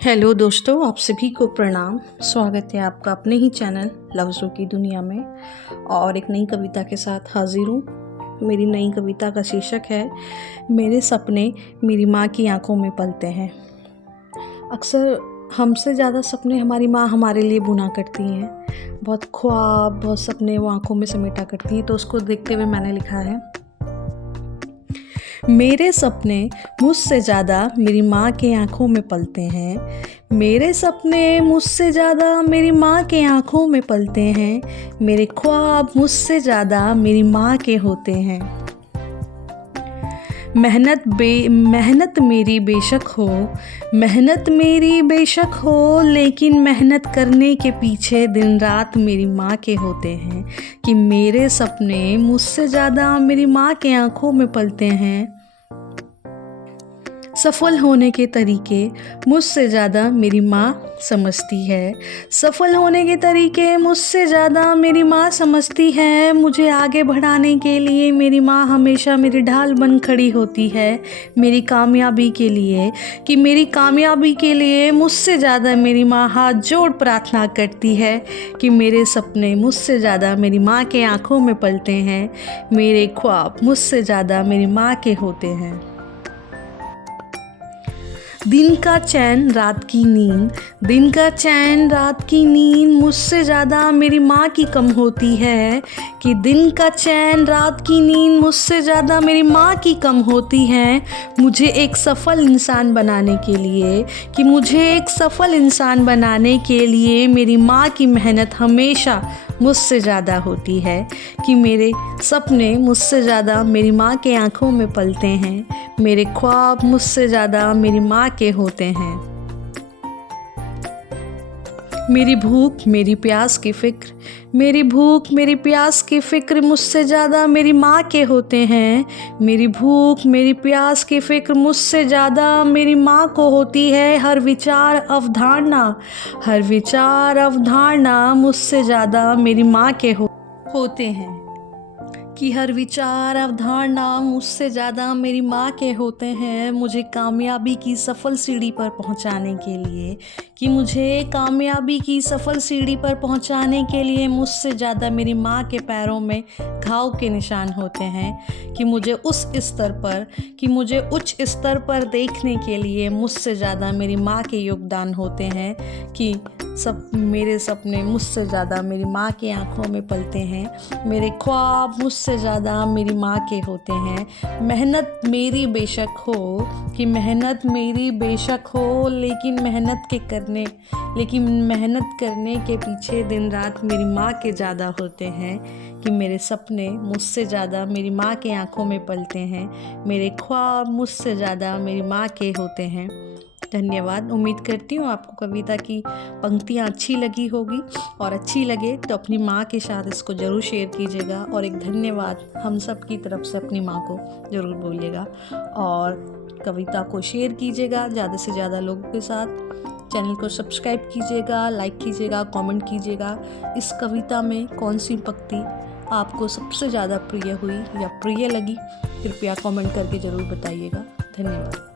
Hello दोस्तों, आप सभी को प्रणाम। स्वागत है आपका अपने ही चैनल लफ्ज़ों की दुनिया में और एक नई कविता के साथ हाजिर हूँ। मेरी नई कविता का शीर्षक है मेरे सपने मेरी माँ की आंखों में पलते हैं। अक्सर हमसे ज़्यादा सपने हमारी माँ हमारे लिए बुना करती हैं। बहुत ख्वाब, बहुत सपने वो आंखों में समेटा करती हैं। तो उसको देखते हुए मैंने लिखा है, मेरे सपने मुझसे ज़्यादा मेरी माँ के आँखों में पलते हैं। मेरे सपने मुझसे ज़्यादा मेरी माँ के आँखों में पलते हैं। मेरे ख्वाब मुझसे ज़्यादा मेरी माँ के होते हैं। मेहनत मेरी बेशक हो, लेकिन मेहनत करने के पीछे दिन रात मेरी माँ के होते हैं। कि मेरे सपने मुझसे ज़्यादा मेरी माँ के आँखों में पलते हैं। सफल होने के तरीके मुझसे ज़्यादा मेरी माँ समझती है। सफल होने के तरीके मुझसे ज़्यादा मेरी माँ समझती है। मुझे आगे बढ़ाने के लिए मेरी माँ हमेशा मेरी ढाल बन खड़ी होती है। मेरी कामयाबी के लिए मुझसे ज़्यादा मेरी माँ हाथ जोड़ प्रार्थना करती है कि मेरे सपने मुझसे ज़्यादा मेरी माँ के आँखों में पलते हैं। मेरे ख्वाब मुझसे ज़्यादा मेरी माँ के होते हैं। दिन का चैन रात की नींद मुझसे ज़्यादा मेरी माँ की कम होती है। कि दिन का चैन रात की नींद मुझसे ज़्यादा मेरी माँ की कम होती है। मुझे एक सफल इंसान बनाने के लिए मेरी माँ की मेहनत हमेशा मुझसे ज़्यादा होती है। कि मेरे सपने मुझसे ज़्यादा मेरी माँ के आँखों में पलते हैं। मेरे ख्वाब मुझसे ज़्यादा मेरी माँ के होते हैं। मेरी भूख मेरी प्यास की फ़िक्र मुझसे ज़्यादा मेरी माँ के होते हैं। मेरी भूख मेरी प्यास की फ़िक्र मुझसे ज़्यादा मेरी माँ को होती है। हर विचार अवधारणा मुझसे ज़्यादा मेरी माँ के होते हैं। कि हर विचार अवधारणा मुझसे ज़्यादा मेरी माँ के होते हैं। मुझे कामयाबी की सफल सीढ़ी पर पहुँचाने के लिए मुझसे ज़्यादा मेरी माँ के पैरों में घाव के निशान होते हैं। कि मुझे उच्च स्तर पर देखने के लिए मुझसे ज़्यादा मेरी माँ के योगदान होते हैं। कि मेरे सपने मुझसे ज़्यादा मेरी माँ की आँखों में पलते हैं। मेरे ख्वाब मुझसे ज़्यादा मेरी माँ के होते हैं। मेहनत मेरी बेशक हो, लेकिन मेहनत करने के पीछे दिन रात मेरी माँ के ज़्यादा होते हैं। कि मेरे सपने मुझसे ज़्यादा मेरी माँ के आँखों में पलते हैं। मेरे ख्वाब मुझसे ज़्यादा मेरी माँ के होते हैं। धन्यवाद। उम्मीद करती हूँ आपको कविता की पंक्तियाँ अच्छी लगी होगी, और अच्छी लगे तो अपनी माँ के साथ इसको ज़रूर शेयर कीजिएगा। और एक धन्यवाद हम सब की तरफ से अपनी माँ को ज़रूर बोलिएगा, और कविता को शेयर कीजिएगा ज़्यादा से ज़्यादा लोगों के साथ। चैनल को सब्सक्राइब कीजिएगा, लाइक कीजिएगा, कमेंट कीजिएगा। इस कविता में कौन सी पंक्ति आपको सबसे ज़्यादा प्रिय हुई या प्रिय लगी, कृपया कमेंट करके ज़रूर बताइएगा। धन्यवाद।